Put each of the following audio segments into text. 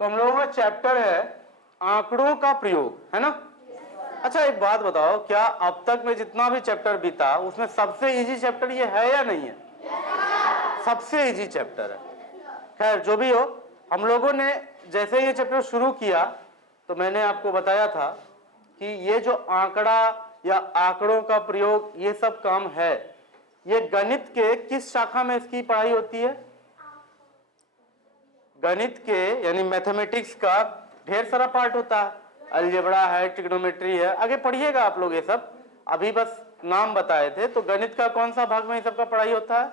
तो हम लोगों का चैप्टर है आंकड़ों का प्रयोग, है ना। अच्छा एक बात बताओ, क्या अब तक में जितना भी चैप्टर बीता उसमें सबसे इजी चैप्टर ये है या नहीं है? सबसे इजी चैप्टर है। खैर जो भी हो, हम लोगों ने जैसे ये चैप्टर शुरू किया तो मैंने आपको बताया था कि ये जो आंकड़ा या आंकड़ों का प्रयोग ये सब काम है, ये गणित के किस शाखा में इसकी पढ़ाई होती है? गणित के यानी मैथमेटिक्स का ढेर सारा पार्ट होता है, अलजेब्रा है, ट्रिग्नोमेट्री है, आगे पढ़िएगा आप लोग ये सब, अभी बस नाम बताए थे। तो गणित का कौन सा भाग में ये सब का पढ़ाई होता है?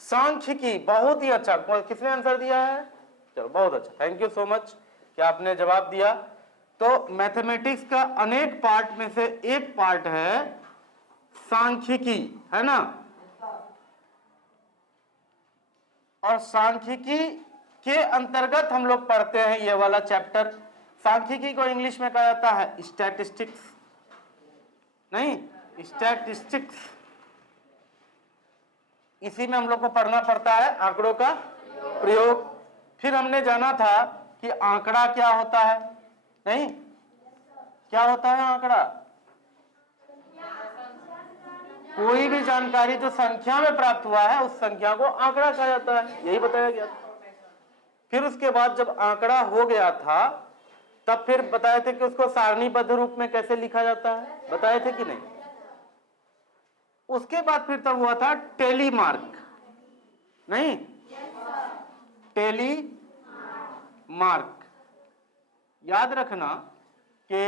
सांख्यिकी। बहुत ही अच्छा, किसने आंसर दिया है? चलो बहुत अच्छा, थैंक यू सो मच कि आपने जवाब दिया। तो मैथमेटिक्स का अनेक पार्ट में से एक पार्ट है सांख्यिकी, है ना। और सांख्यिकी के अंतर्गत हम लोग पढ़ते हैं ये वाला चैप्टर। सांख्यिकी को इंग्लिश में कहा जाता है स्टैटिस्टिक्स, नहीं स्टैटिस्टिक्स। इसी में हम लोग को पढ़ना पड़ता है आंकड़ों का प्रयोग। फिर हमने जाना था कि आंकड़ा क्या होता है, नहीं क्या होता है आंकड़ा? कोई भी जानकारी जो संख्या में प्राप्त हुआ है उस संख्या को आंकड़ा कहा जाता है, यही बताया गया था। फिर उसके बाद जब आंकड़ा हो गया था तब फिर बताए थे कि उसको सारणीबद्ध रूप में कैसे लिखा जाता है, बताए थे कि नहीं। उसके बाद फिर तब हुआ था टेलीमार्क, नहीं टेलीमार्क। याद रखना कि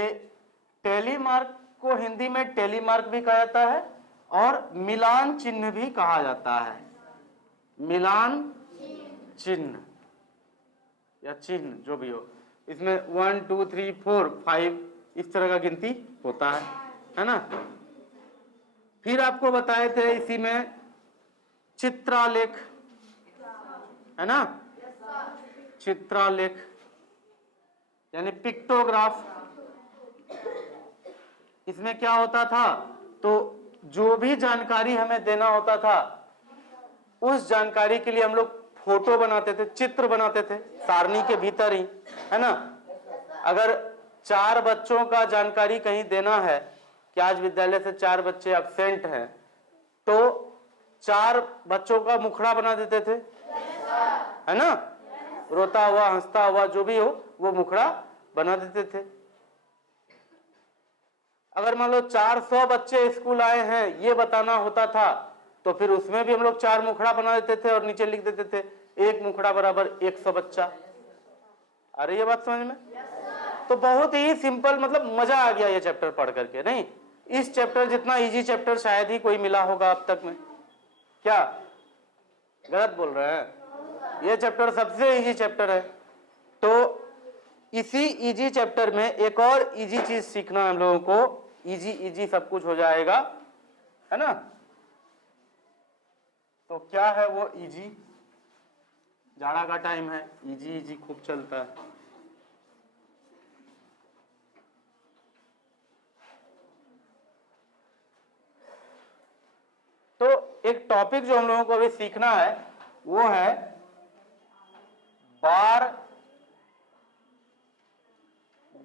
टेलीमार्क को हिंदी में टेलीमार्क भी कहा जाता है और मिलान चिन्ह भी कहा जाता है। मिलान चिन्ह या चिन्ह जो भी हो, इसमें 1 2 3 4 5 इस तरह का गिनती होता है ना। फिर आपको बताए थे इसी में चित्रालेख, है ना। चित्रालेख यानी पिक्टोग्राफ। इसमें क्या होता था, तो जो भी जानकारी हमें देना होता था उस जानकारी के लिए हम लोग फोटो बनाते थे, चित्र बनाते थे सारणी के भीतर ही, है ना। अगर 4 बच्चों का जानकारी कहीं देना है कि आज विद्यालय से 4 बच्चे एब्सेंट हैं, तो 4 बच्चों का मुखड़ा बना देते थे, है ना। रोता हुआ, हंसता हुआ, जो भी हो वो मुखड़ा बना देते थे। अगर मान लो 400 बच्चे स्कूल आए हैं ये बताना होता था तो फिर उसमें भी हम लोग 4 मुखड़ा बना देते थे और नीचे लिख देते थे 1 मुखड़ा बराबर 100 बच्चा। आ रही है बात समझ में? तो बहुत ही सिंपल, मतलब मजा आ गया ये चैप्टर पढ़ करके, नहीं इस चैप्टर जितना इजी चैप्टर शायद ही कोई मिला होगा अब तक में। क्या गलत बोल रहे हैं? ये चैप्टर सबसे इजी चैप्टर है। तो इसी इजी चैप्टर में एक और इजी चीज सीखना हम लोगों को, इजी इजी सब कुछ हो जाएगा, है ना। तो क्या है वो इजी? जाड़ा का टाइम है, इजी इजी खूब चलता है। तो एक टॉपिक जो हम लोगों को अभी सीखना है वो है bar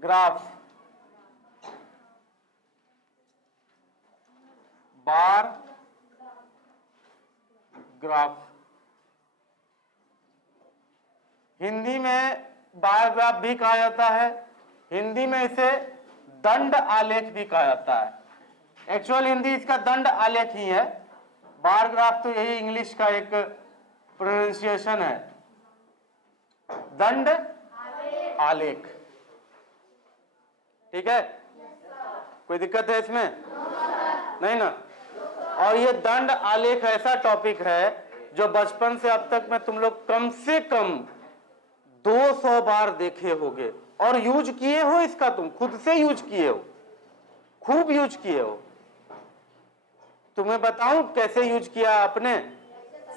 graph. Bar graph Hindi में बार ग्राफ भी कहा जाता है, हिंदी में इसे दंड आलेख भी कहा जाता है। एक्चुअल हिंदी इसका दंड आलेख ही है, बार ग्राफ तो यही इंग्लिश का एक प्रोनाउंसिएशन है, दंड आलेख। ठीक है, कोई दिक्कत है इसमें? नहीं ना। और ये दंड आलेख ऐसा टॉपिक है जो बचपन से अब तक में तुम लोग कम से कम 200 बार देखे होगे और यूज किए हो इसका, तुम खुद से यूज किए हो, खूब यूज किए हो। तुम्हें बताऊं कैसे यूज किया आपने?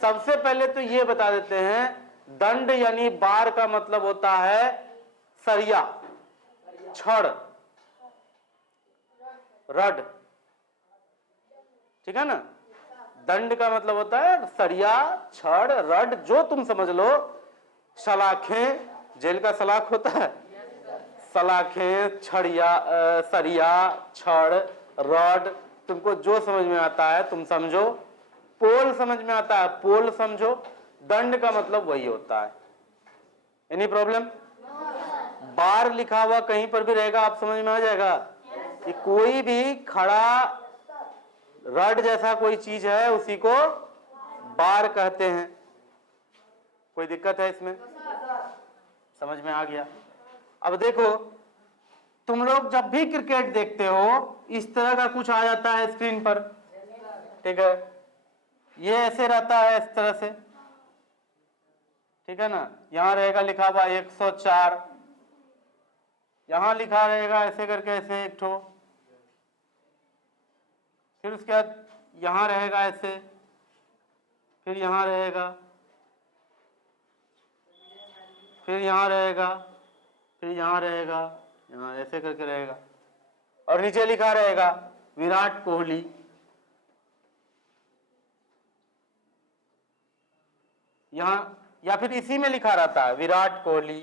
सबसे पहले तो ये बता देते हैं, दंड यानी बार का मतलब होता है सरिया, छड़, रड, ठीक है ना। दंड का मतलब होता है सरिया, छड़, रड, जो तुम समझ लो, सलाखें, जेल का सलाख होता है, सलाखें, छड़िया, सरिया, छड़, रॉड, तुमको जो समझ में आता है तुम समझो। पोल समझ में आता है, पोल समझो। दंड का मतलब वही होता है। Any problem? बार लिखा हुआ कहीं पर भी रहेगा, आप समझ में आ जाएगा कि कोई भी खड़ा रड जैसा कोई चीज है उसी को बार कहते हैं। कोई दिक्कत है इसमें? समझ में आ गया? अब देखो, तुम लोग जब भी क्रिकेट देखते हो इस तरह का कुछ आ जाता है स्क्रीन पर, ठीक है? ये ऐसे रहता है इस तरह से, ठीक है ना? यहां रहेगा लिखा हुआ 104, यहां लिखा रहेगा ऐसे करके ऐसे एक ठो, फिर उसके बाद यहां रहेगा ऐसे, फिर यहां रहेगा, फिर यहां रहेगा, फिर यहां रहेगा, यहां ऐसे करके रहेगा, और नीचे लिखा रहेगा विराट कोहली। यहां या फिर इसी में लिखा रहता है विराट कोहली,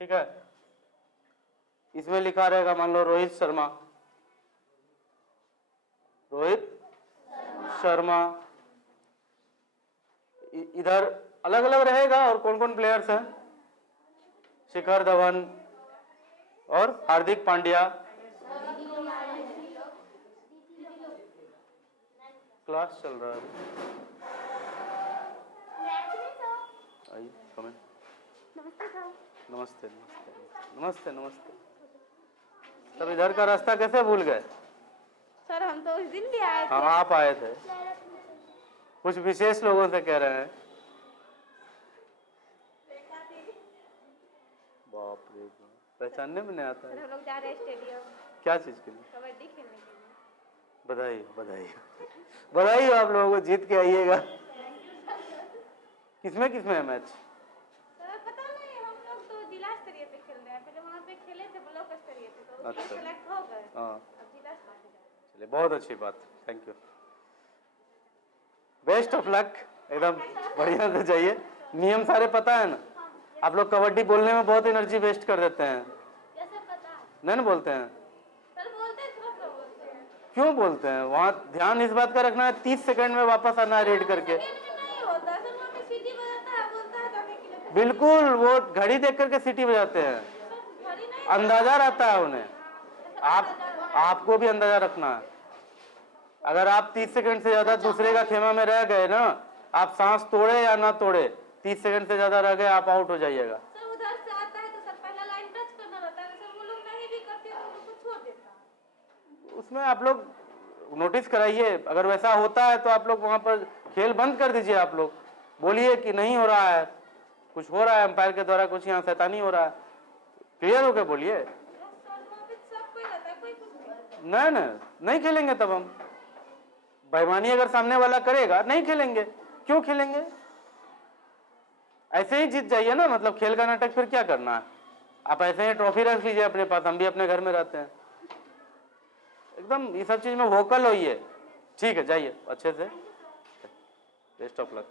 ठीक है? इसमें लिखा रहेगा मान लो रोहित शर्मा, रोहित शर्मा। इधर अलग अलग रहेगा और कौन कौन प्लेयर्स हैं, शिखर धवन और हार्दिक पांड्या। क्लास चल रहा है, आइए कमेंट। नमस्ते नमस्ते नमस्ते नमस्ते। तब इधर का रास्ता कैसे भूल गए? सर हम तो उस दिन भी आए थे। हाँ आप आए थे, कुछ विशेष लोगों से कह रहे हैं। बाप रे बाप, पहचानने में नहीं आता सर है। हम लोग जा रहे हैं स्टेडियम क्या चीज के लिए? कबड्डी खेलने के लिए। बधाई हो, बधाई हो, बधाई हो आप लोगों को, जीत के आइएगा। किसमें किसमें है मैच? सर पता नहीं, हम लोग तो जिला स्तरीय पे खेल रहे हैं। पहले वहाँ पे खेले थे ब्लॉक स्तरीय पे, तो उसमें अच्छा। सेलेक्ट हो गए। हाँ अब जिला स्तरीय पे जा रहे हैं। चलिए, बहुत अच्छी बात, thank you, best of luck, एकदम बढ़िया से जाइए। नियम सारे पता है ना? आप लोग कबड्डी बोलने में बहुत एनर्जी वेस्ट कर देते हैं, कैसे पता है? नहीं ना बोलते हैं? सर बोलते हैं, थोड़ा बोलते हैं। क्यों बोलते हैं? वहाँ ध्यान इस बात का रखना है 30 सेकंड में वापस आना है रेड करके। नहीं होता सर, वहाँ पे सीटी बजाता है, बोलता है जाने के लिए। बिल्कुल, वो घड़ी देख करके सीटी बजाते हैं, घड़ी नहीं, अंदाजा रहता है उन्हें। आपको भी अंदाजा रखना है। अगर आप 30 सेकंड से ज्यादा दूसरे का खेमा में रह गए ना, आप सांस तोड़े या ना तोड़े, 30 सेकंड से ज्यादा रह गए आप आउट हो जाइएगा। सर उधर से आता है तो सर पहला लाइन टच करना रहता है। सर वो लोग नहीं भी करते तो उनको छोड़ देता है। उसमें आप लोग नोटिस कराइए, अगर वैसा होता है तो आप लोग वहां पर खेल बंद कर दीजिए। आप लोग बोलिए कि नहीं हो रहा है, कुछ हो रहा है, अंपायर के द्वारा कुछ यहाँ शैतानी हो रहा है, क्लियर होकर बोलिए। नहीं नहीं खेलेंगे, तब हम बेईमानी अगर सामने वाला करेगा नहीं खेलेंगे। क्यों खेलेंगे? ऐसे ही जीत जाइए ना, मतलब खेल का नाटक फिर क्या करना है? आप ऐसे ही ट्रॉफी रख लीजिए अपने पास, हम भी अपने घर में रहते हैं। एकदम ये सब चीज में वोकल होइए, ठीक है? जाइए अच्छे से, बेस्ट ऑफ लक।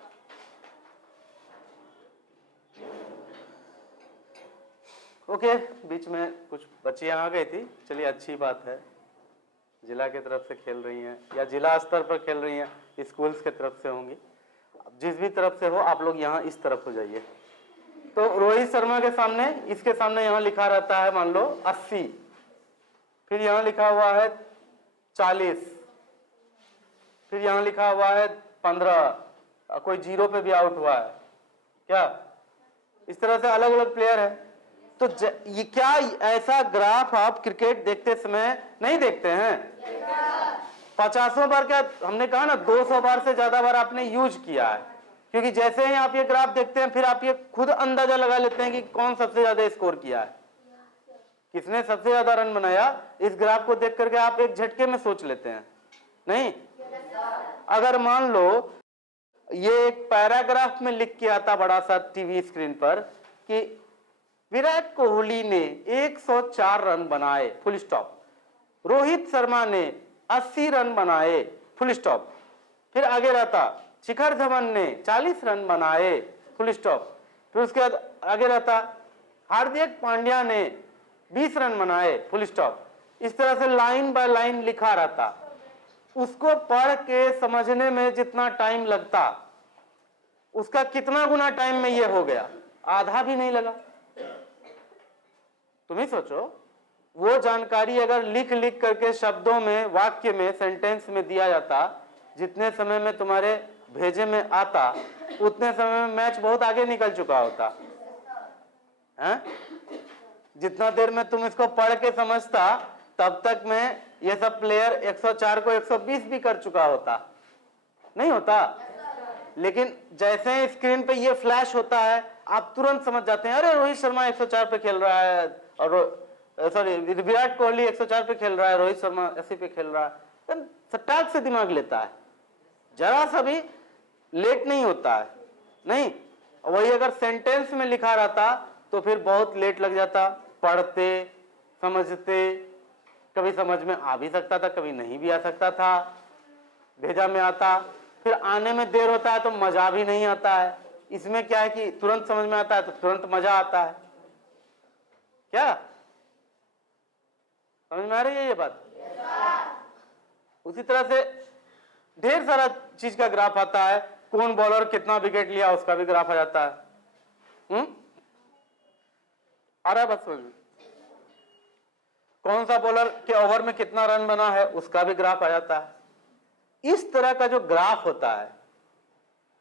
ओके, बीच में कुछ बच्चियां आ गई थी, चलिए अच्छी बात है, जिला की तरफ से खेल रही हैं या जिला स्तर पर खेल रही हैं, स्कूल्स की तरफ से होंगी। जिस भी तरफ से हो आप लोग यहाँ इस तरफ हो जाइए। तो रोहित शर्मा के सामने, इसके सामने यहाँ लिखा रहता है मान लो 80, फिर यहाँ लिखा हुआ है 40, फिर यहाँ लिखा हुआ है 15, कोई जीरो पे भी आउट हुआ है क्या? इस तरह से अलग अलग प्लेयर है। तो ये क्या ऐसा ग्राफ आप क्रिकेट देखते समय नहीं देखते हैं? 50 बार, क्या हमने कहा ना 200 बार से ज्यादा बार आपने यूज किया है, क्योंकि जैसे ही आप ये ग्राफ देखते हैं फिर आप ये खुद अंदाजा लगा लेते हैं कि कौन सबसे ज्यादा स्कोर किया है, किसने सबसे ज्यादा रन बनाया। इस ग्राफ को देख करके आप एक झटके में सोच लेते हैं, नहीं? अगर मान लो ये एक पैराग्राफ में लिख के आता बड़ा सा टीवी स्क्रीन पर कि विराट कोहली ने 104 रन बनाए, फुल स्टॉप, रोहित शर्मा ने 80 रन बनाए, फुल स्टॉप, फिर आगे रहता शिखर धवन ने 40 रन बनाए, फुल स्टॉप। फिर उसके बाद आगे रहता हार्दिक पांड्या ने 20 रन बनाए, फुल स्टॉप। इस तरह से लाइन बाय लाइन लिखा रहता। उसको पढ़ के समझने में जितना टाइम लगता उसका कितना गुना टाइम में ये हो गया, आधा भी नहीं लगा। तुम ही सोचो, वो जानकारी अगर लिख लिख करके शब्दों में, वाक्य में, सेंटेंस में दिया जाता, जितने समय में तुम्हारे भेजे में आता उतने समय में मैच बहुत आगे निकल चुका होता है। जितना देर में तुम इसको पढ़ के समझता तब तक में ये सब प्लेयर 104 को 120 भी कर चुका होता, नहीं होता? लेकिन जैसे स्क्रीन पे ये फ्लैश होता है आप तुरंत समझ जाते हैं, अरे रोहित शर्मा 104 पे खेल रहा है, और सॉरी विराट कोहली 104 पे खेल रहा है, रोहित शर्मा 80 पे खेल रहा है। सटाक से दिमाग लेता है, जरा सा भी लेट नहीं होता है। नहीं, वही अगर सेंटेंस में लिखा रहता तो फिर बहुत लेट लग जाता, पढ़ते समझते। कभी समझ में आ भी सकता था, कभी नहीं भी आ सकता था, भेजा में आता, फिर आने में देर होता है तो मजा भी नहीं आता है। इसमें क्या है कि तुरंत समझ में आता है तो तुरंत मजा आता है। क्या समझ में आ रही है ये बात? उसी तरह से ढेर सारा चीज का ग्राफ आता है, कौन बॉलर कितना विकेट लिया उसका भी ग्राफ आ जाता है। आ रहा है बस समझ में? कौन सा बॉलर के ओवर में कितना रन बना है उसका भी ग्राफ आ जाता है। इस तरह का जो ग्राफ होता है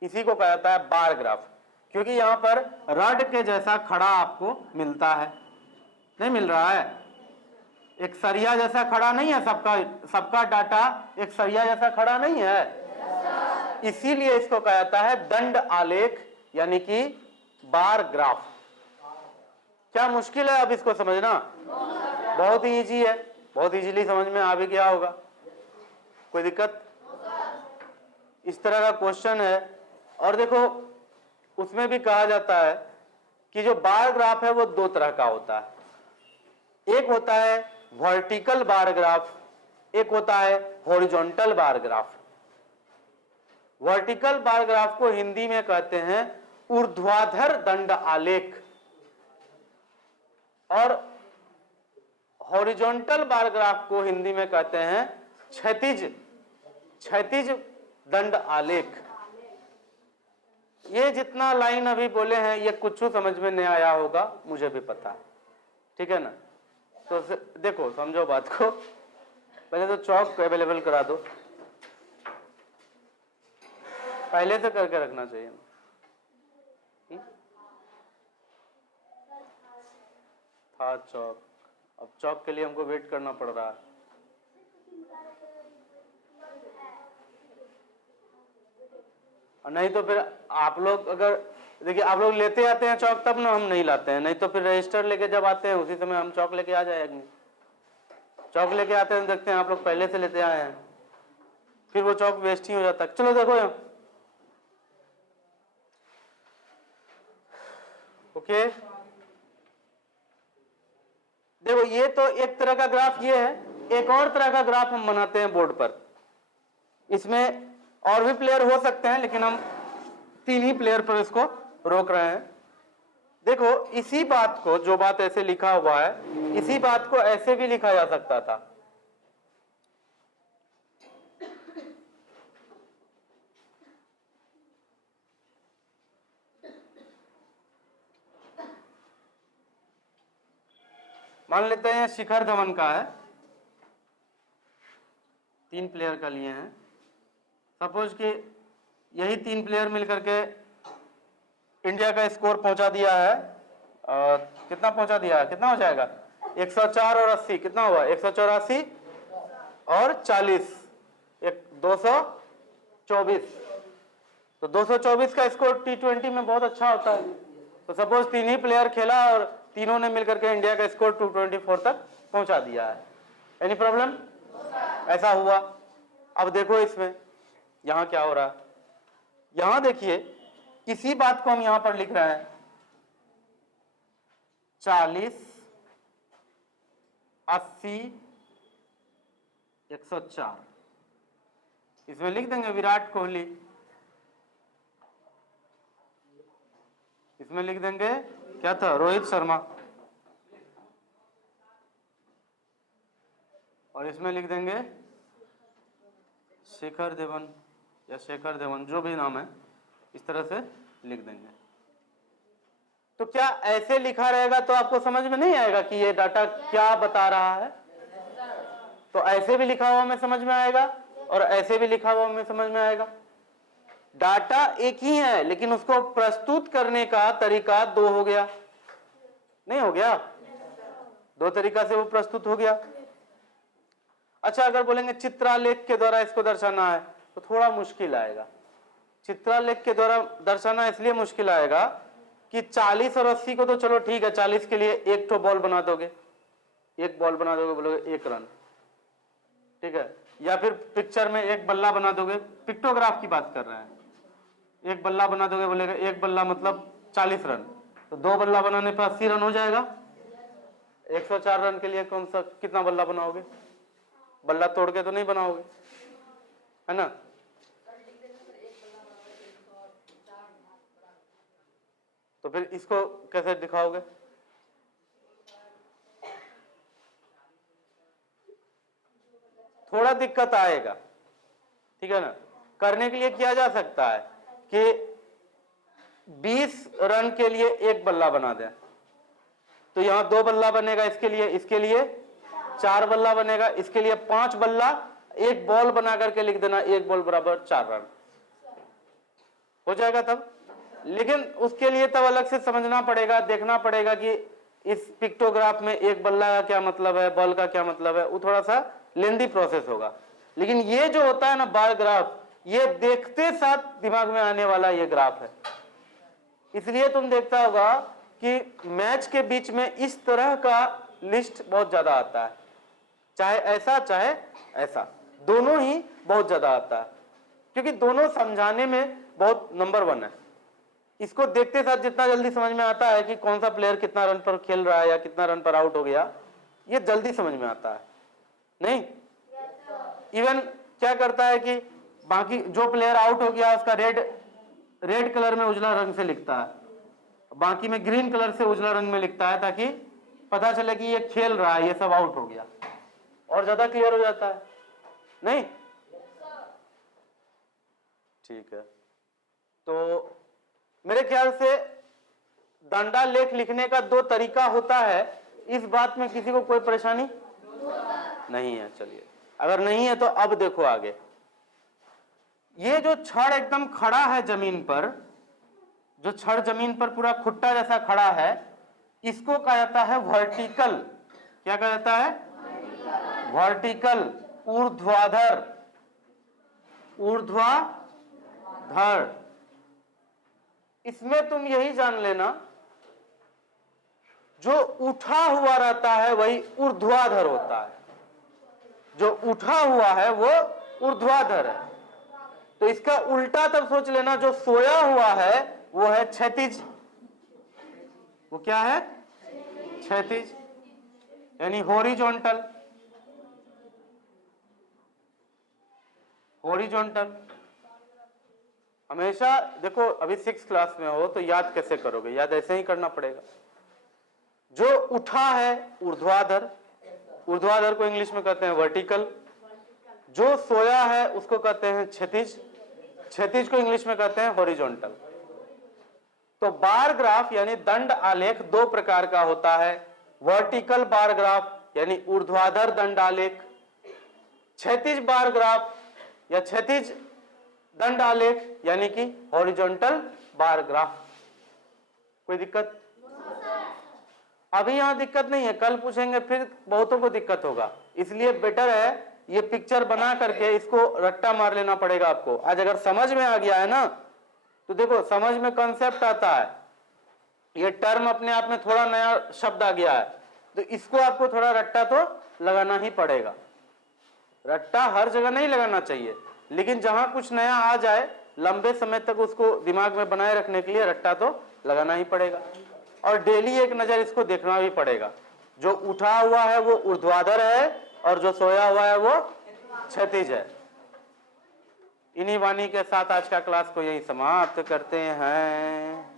इसी को कहा जाता है बार ग्राफ, क्योंकि यहां पर रड के जैसा खड़ा आपको मिलता है, नहीं मिल रहा है? एक सरिया जैसा खड़ा नहीं है, सबका डाटा एक सरिया जैसा खड़ा नहीं है। इसीलिए इसको कहा जाता है दंड आलेख, यानी कि बार ग्राफ। क्या मुश्किल है अब इसको समझना? बहुत ही इजी है, बहुत इजीली समझ में आ भी गया होगा। कोई दिक्कत? इस तरह का क्वेश्चन है। और देखो उसमें भी कहा जाता है कि जो बार ग्राफ है वो दो तरह का होता है। एक होता है वर्टिकल बार ग्राफ, एक होता है horizontal bar graph. Vertical bar graph को हिंदी में कहते हैं ऊर्ध्वाधर दंड आलेख, और हॉरिजॉन्टल बार ग्राफ को हिंदी में कहते हैं क्षैतिज दंड आलेख। ये जितना लाइन अभी बोले हैं ये कुछ समझ में नहीं आया होगा, मुझे भी पता है, ठीक है ना? तो देखो समझो बात को, पहले तो चौक अवेलेबल करा दो, पहले से करके रखना चाहिए। था चौक, अब चौक के लिए हमको वेट करना पड़ रहा है। और नहीं तो फिर आप लोग अगर देखिए आप लोग लेते आते हैं चौक तब ना, हम नहीं लाते हैं। नहीं तो फिर रजिस्टर लेके जब आते हैं उसी समय हम चौक लेके आ जाएंगे। चौक लेके आते हैं, देखते हैं आप लोग पहले से लेते आए हैं, फिर वो चौक वेस्ट ही हो जाता है। चलो देखो यहाँ, ओके देखो ये तो एक तरह का ग्राफ ये है। एक और तरह का ग्राफ हम बनाते हैं बोर्ड पर, इसमें और भी प्लेयर हो सकते हैं लेकिन हम 3 ही प्लेयर पर इसको रोक रहे हैं। देखो इसी बात को, जो बात ऐसे लिखा हुआ है, इसी बात को ऐसे भी लिखा जा सकता था। मान लेते हैं शिखर धवन का है, 3 प्लेयर का लिए हैं। सपोज कि यही 3 प्लेयर मिलकर के इंडिया का स्कोर पहुंचा दिया है, कितना पहुंचा दिया है, कितना हो जाएगा? 104 और 80 कितना हुआ? 184 और 40, 224। तो 224 का स्कोर T20 में बहुत अच्छा होता है। तो सपोज 3 ही प्लेयर खेला और तीनों ने मिलकर के इंडिया का स्कोर 224 तक पहुंचा दिया है। Any problem? ऐसा हुआ। अब देखो इसमें यहां क्या हो रहा है, यहां देखिए इसी बात को हम यहां पर लिख रहे हैं 40, 80, 104। इसमें लिख देंगे विराट कोहली, इसमें लिख देंगे क्या था, रोहित शर्मा, और इसमें लिख देंगे शेखर धवन या शेखर धवन, जो भी नाम है, इस तरह से लिख देंगे। तो क्या ऐसे लिखा रहेगा तो आपको समझ में नहीं आएगा कि ये डाटा क्या बता रहा है? तो ऐसे भी लिखा हुआ में समझ में आएगा और ऐसे भी लिखा हुआ में समझ में आएगा। डाटा एक ही है लेकिन उसको प्रस्तुत करने का तरीका दो हो गया, नहीं हो गया? दो तरीका से वो प्रस्तुत हो गया। अच्छा, अगर बोलेंगे चित्रालेख के द्वारा इसको दर्शाना है तो थोड़ा मुश्किल आएगा। चित्रालेख के द्वारा दर्शाना इसलिए मुश्किल आएगा कि 40 और 80 को तो चलो ठीक है, 40 के लिए एक तो बॉल बना दोगे, एक बॉल बना दोगे, बोलोगे 1 रन, ठीक है। या फिर पिक्चर में एक बल्ला बना दोगे, पिक्टोग्राफ की बात कर रहे हैं, एक बल्ला बना दोगे, बोलेगा एक बल्ला मतलब 40 रन, तो 2 बल्ला बनाने पर 80 रन हो जाएगा। 104 रन के लिए कौन सा कितना बल्ला बनाओगे? बल्ला तोड़ के तो नहीं बनाओगे, है ना? तो फिर इसको कैसे दिखाओगे? थोड़ा दिक्कत आएगा, ठीक है ना। करने के लिए किया जा सकता है कि 20 रन के लिए एक बल्ला बना दें, तो यहां 2 बल्ला बनेगा, इसके लिए 4 बल्ला बनेगा, इसके लिए 5 बल्ला, एक बॉल बना करके लिख देना, एक बॉल बराबर 4 रन हो जाएगा तब। लेकिन उसके लिए तब अलग से समझना पड़ेगा, देखना पड़ेगा कि इस पिक्टोग्राफ में एक बल्ला का क्या मतलब है, बॉल का क्या मतलब है, वो थोड़ा सा लेंदी प्रोसेस होगा। लेकिन ये जो होता है ना बार ग्राफ, ये देखते साथ दिमाग में आने वाला ये ग्राफ है। इसलिए तुम देखता होगा कि मैच के बीच में इस तरह का लिस्ट बहुत ज्यादा आता है, चाहे ऐसा चाहे ऐसा, दोनों ही बहुत ज्यादा आता है, क्योंकि दोनों समझाने में बहुत नंबर 1 है। इसको देखते साथ जितना जल्दी समझ में आता है कि कौन सा प्लेयर कितना रन पर खेल रहा है या कितना रन पर आउट हो गया, ये जल्दी समझ में आता है। नहीं, इवन क्या करता है कि बाकी जो प्लेयर आउट हो गया उसका रेड कलर में उजला रंग से लिखता है, बाकी में ग्रीन कलर से उजला रंग में लिखता है, ताकि पता चले कि ये खेल रहा है, ये सब आउट हो गया, और ज्यादा क्लियर हो जाता है। नहीं, ठीक है। तो मेरे ख्याल से दंडा लेख लिखने का 2 तरीका होता है, इस बात में किसी को कोई परेशानी नहीं है। चलिए, अगर नहीं है तो अब देखो आगे। ये जो छड़ एकदम खड़ा है जमीन पर, जो छड़ जमीन पर पूरा खुट्टा जैसा खड़ा है, इसको कहा जाता है वर्टिकल। क्या कहा जाता है? वर्टिकल, ऊर्ध्वाधर, ऊर्ध्वाधर। इसमें तुम यही जान लेना, जो उठा हुआ रहता है वही ऊर्ध्वाधर होता है, जो उठा हुआ है वो ऊर्ध्वाधर है। तो इसका उल्टा तब सोच लेना, जो सोया हुआ है वो है क्षैतिज। वो क्या है? क्षैतिज, यानी हॉरिजॉन्टल। हॉरिजॉन्टल हमेशा देखो, अभी 6th क्लास में हो तो याद कैसे करोगे? याद ऐसे ही करना पड़ेगा। जो उठा है ऊर्ध्वाधर, ऊर्ध्वाधर को इंग्लिश में कहते हैं वर्टिकल। जो सोया है उसको कहते हैं क्षैतिज, क्षैतिज को इंग्लिश में कहते हैं हॉरिजॉन्टल। तो बार ग्राफ यानी दंड आलेख 2 प्रकार का होता है, वर्टिकल बार ग्राफ यानी ऊर्ध्वाधर दंड आलेख, क्षैतिज बार ग्राफ या क्षैतिज दंड आलेख यानी कि हॉरिजॉन्टल बार ग्राफ। कोई दिक्कत? अभी यहां दिक्कत नहीं है, कल पूछेंगे फिर बहुतों को दिक्कत होगा, इसलिए बेटर है ये पिक्चर बना करके इसको रट्टा मार लेना पड़ेगा आपको। आज अगर समझ में आ गया है ना, तो देखो समझ में कंसेप्ट आता है, ये टर्म अपने आप में थोड़ा नया शब्द आ गया है, तो इसको आपको थोड़ा रट्टा तो लगाना ही पड़ेगा। रट्टा हर जगह नहीं लगाना चाहिए, लेकिन जहां कुछ नया आ जाए लंबे समय तक उसको दिमाग में बनाए रखने के लिए रट्टा तो लगाना ही पड़ेगा। और डेली एक नजर इसको देखना भी पड़ेगा, जो उठा हुआ है वो ऊर्ध्वाधर है और जो सोया हुआ है वो क्षैतिज है। इन्हीं वाणी के साथ आज का क्लास को यही समाप्त करते हैं।